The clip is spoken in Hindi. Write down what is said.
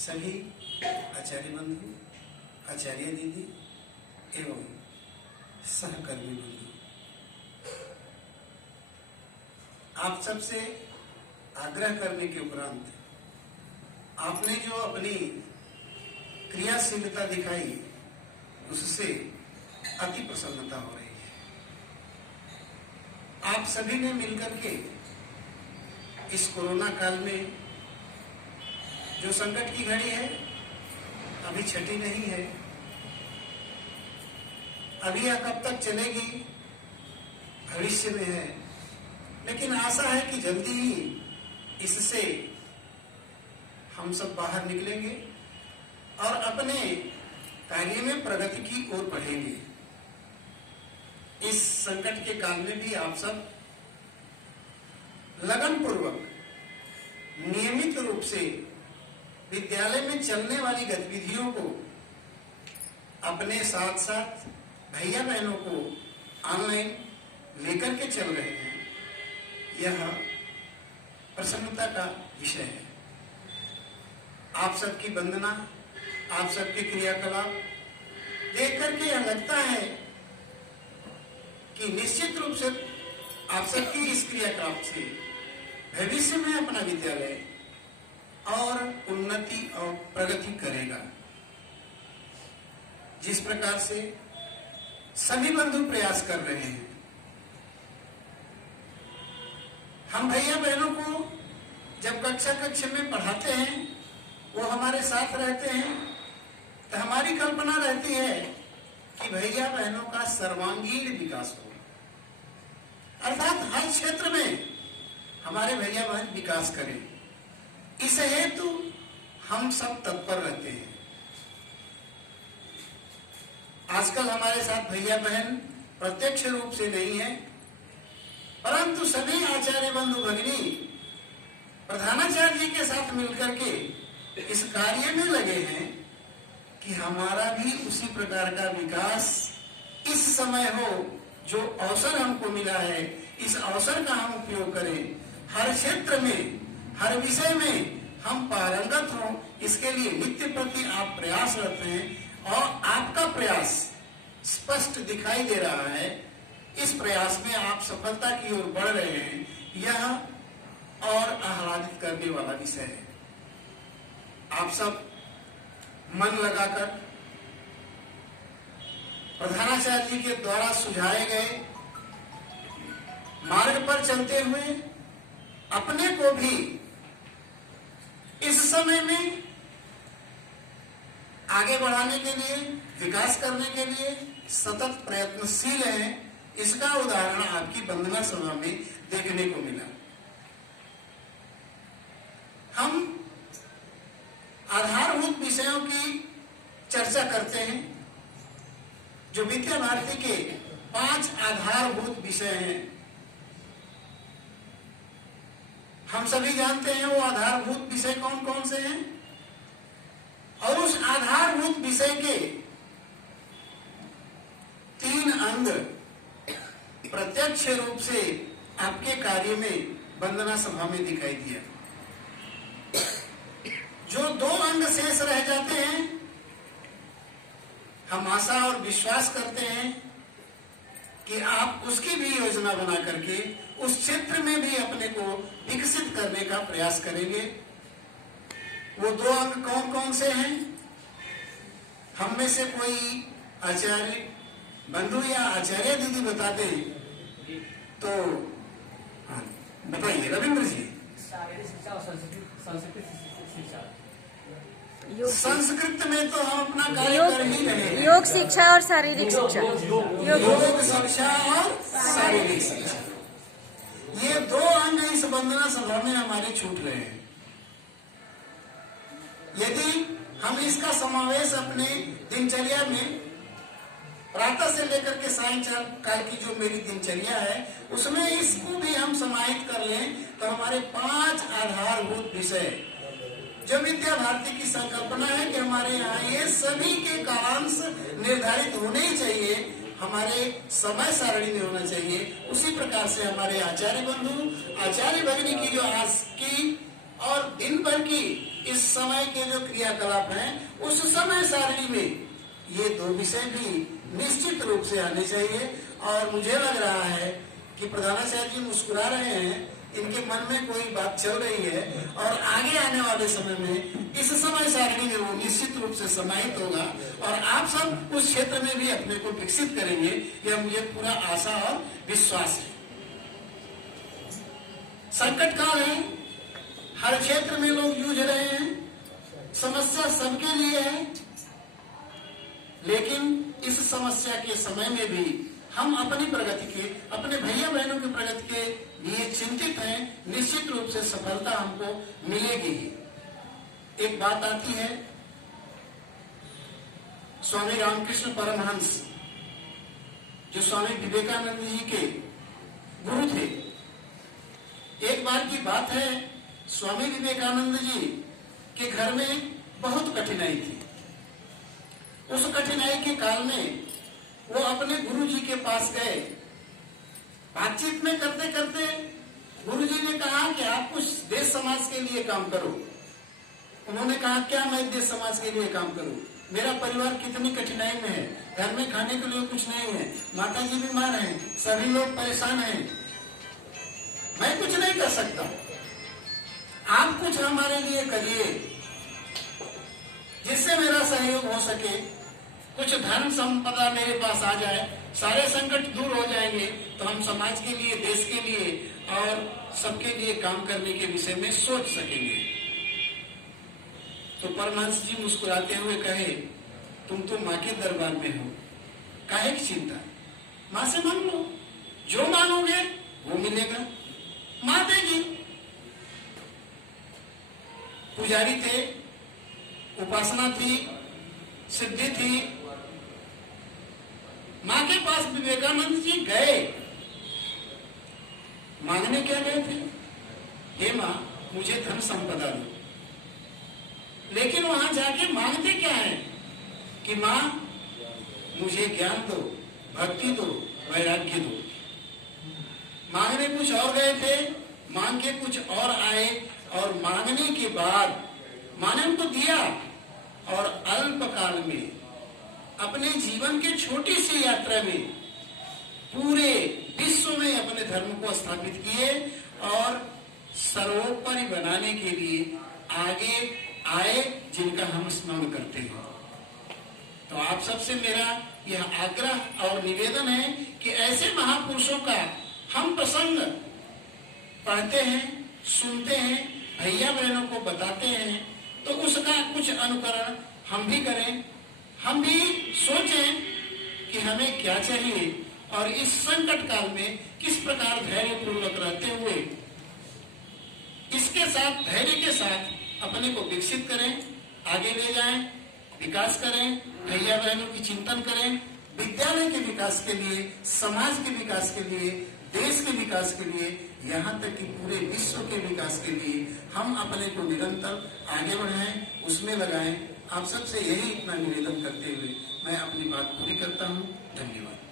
सभी आचार्य बंधु, आचार्य दीदी एवं सहकर्मी बंधु, आप सबसे आग्रह करने के उपरांत आपने जो अपनी क्रियाशीलता दिखाई उससे अति प्रसन्नता हो रही है। आप सभी ने मिलकर के इस कोरोना काल में जो संकट की घड़ी है अभी छठी नहीं है, अभी यह कब तक चलेगी भविष्य में है, लेकिन आशा है कि जल्दी ही इससे हम सब बाहर निकलेंगे और अपने कार्य में प्रगति की ओर बढ़ेंगे। इस संकट के काल में भी आप सब लगन पूर्वक नियमित रूप से विद्यालय में चलने वाली गतिविधियों को अपने साथ साथ भैया बहनों को ऑनलाइन लेकर के चल रहे हैं। यह प्रसन्नता का विषय है। आप सबकी वंदना, आप सबके क्रियाकलाप देख करके यह लगता है कि निश्चित रूप से आप सबकी इस क्रियाकलाप से भविष्य में अपना विद्यालय और उन्नति और प्रगति करेगा। जिस प्रकार से सभी बंधु प्रयास कर रहे हैं, हम भैया बहनों को जब कक्षा में पढ़ाते हैं, वो हमारे साथ रहते हैं, तो हमारी कल्पना रहती है कि भैया बहनों का सर्वांगीण विकास हो, अर्थात हर क्षेत्र में हमारे भैया बहन विकास करें। इस हेतु हम सब तत्पर रहते हैं। आजकल हमारे साथ भैया बहन प्रत्यक्ष रूप से नहीं है, परंतु सभी आचार्य बंधु भगिनी प्रधानाचार्य जी के साथ मिलकर के इस कार्य में लगे हैं कि हमारा भी उसी प्रकार का विकास इस समय हो। जो अवसर हमको मिला है, इस अवसर का हम उपयोग करें। हर क्षेत्र में, हर विषय में हम पारंगत हों, इसके लिए नित्य प्रति आप प्रयासरत हैं और आपका प्रयास स्पष्ट दिखाई दे रहा है। इस प्रयास में आप सफलता की ओर बढ़ रहे हैं। यह और आह्लादित करने वाला विषय है। आप सब मन लगाकर प्रधानाचार्य जी के द्वारा सुझाए गए मार्ग पर चलते हुए अपने को भी इस समय में आगे बढ़ाने के लिए, विकास करने के लिए सतत प्रयत्नशील हैं। इसका उदाहरण आपकी वंदना सभा में देखने को मिला। हम आधारभूत विषयों की चर्चा करते हैं। जो विद्या भारती के 5 आधारभूत विषय हैं, हम सभी जानते हैं वो आधारभूत विषय कौन कौन से हैं, और उस आधारभूत विषय के 3 अंग प्रत्यक्ष रूप से आपके कार्य में वंदना सभा में दिखाई दिया। जो 2 अंग शेष रह जाते हैं, हम आशा और विश्वास करते हैं कि आप उसकी भी योजना बना करके उस क्षेत्र में भी अपने को विकसित करने का प्रयास करेंगे। वो 2 अंग कौन कौन से हैं? हम में से कोई आचार्य बंधु या आचार्य दीदी बता दें तो बताइए। रविंद्र जी। संस्कृत में तो हम अपना कार्य कर ही रहे हैं। योग शिक्षा और शारीरिक शिक्षा। योग शिक्षा और शारीरिक शिक्षा, ये 2 अंग इस वंदना सभा में हमारे छूट रहे हैं। यदि हम इसका समावेश अपने दिनचर्या में प्रातः से लेकर के सायंकाल काल की जो मेरी दिनचर्या है उसमें इसको भी हम समाहित कर लें तो हमारे 5 आधारभूत विषय, जो विद्या भारती की संकल्पना है कि हमारे यहाँ ये सभी के कालांश निर्धारित होने ही चाहिए, हमारे समय सारणी में होना चाहिए। उसी प्रकार से हमारे आचार्य बंधु, आचार्य भगिनी की जो आज की और दिन भर की इस इस समय के जो क्रियाकलाप हैं उस समय सारणी में ये दो विषय भी निश्चित रूप से आने चाहिए। और मुझे लग रहा है कि प्रधानाचार्य जी मुस्कुरा रहे हैं, इनके मन में कोई बात चल रही है और आगे आने वाले समय में इस समय सारणी में वो निश्चित रूप से समाहित होगा और आप सब उस क्षेत्र में भी अपने को विकसित करेंगे, यह मुझे पूरा आशा और विश्वास है। संकट काल है, हर क्षेत्र में लोग जूझ रहे हैं, समस्या सबके लिए है, लेकिन इस समस्या के समय में भी हम अपनी प्रगति के, अपने भैया बहनों की प्रगति के लिए चिंतित हैं। निश्चित रूप से सफलता हमको मिलेगी। एक बात आती है, स्वामी रामकृष्ण परमहंस जो स्वामी विवेकानंद जी के गुरु थे, एक बार की बात है, स्वामी विवेकानंद जी के घर में बहुत कठिनाई थी। उस कठिनाई के काल में वो अपने गुरु जी के पास गए। बातचीत में करते करते गुरु जी ने कहा कि आप कुछ देश समाज के लिए काम करो। उन्होंने कहा, क्या मैं देश समाज के लिए काम करूं? मेरा परिवार कितनी कठिनाई में है, घर में खाने के लिए कुछ नहीं है, माता जी बीमार हैं, सभी लोग परेशान हैं, मैं कुछ नहीं कर सकता, आप कुछ हमारे लिए करिए जिससे मेरा सहयोग हो सके, कुछ धन संपदा मेरे पास आ जाए, सारे संकट दूर हो जाएंगे, तो हम समाज के लिए, देश के लिए और सबके लिए काम करने के विषय में सोच सकेंगे। तो परमहंस जी मुस्कुराते हुए कहे, तुम तो माँ के दरबार में हो, काहे की चिंता, माँ से मांग लो, जो मांगोगे वो मिलेगा, माँ देगी। पुजारी थे, उपासना थी, सिद्धि थी, माँ के पास विवेकानंद जी गए। मांगने क्या गए थे? हे माँ, मुझे धन संपदा दो। लेकिन वहां जाके मांगते क्या है कि माँ मुझे ज्ञान दो, भक्ति दो, वैराग्य दो। मांगने कुछ और गए थे, मांग के कुछ और आए, और मांगने के बाद माँ ने उनको दिया और अल्पकाल में अपने जीवन के छोटी सी यात्रा में पूरे विश्व में अपने धर्म को स्थापित किए और सर्वोपरि बनाने के लिए आगे आए, जिनका हम स्मरण करते हैं। तो आप सबसे मेरा यह आग्रह और निवेदन है कि ऐसे महापुरुषों का हम प्रसंग पढ़ते हैं, सुनते हैं, भैया बहनों को बताते हैं, तो उसका कुछ अनुकरण हम भी करें, हम भी सोचें कि हमें क्या चाहिए और इस संकट काल में किस प्रकार धैर्य पूर्वक रहते हुए इसके साथ, धैर्य के साथ अपने को विकसित करें, आगे ले जाएं, विकास करें, भैया बहनों की चिंतन करें, विद्यालय के विकास के लिए, समाज के विकास के लिए, देश के विकास के लिए, यहाँ तक कि पूरे विश्व के विकास के लिए हम अपने को निरंतर आगे बढ़ाएं, उसमें लगाएं। आप सबसे यही इतना निवेदन करते हुए मैं अपनी बात पूरी करता हूँ। धन्यवाद।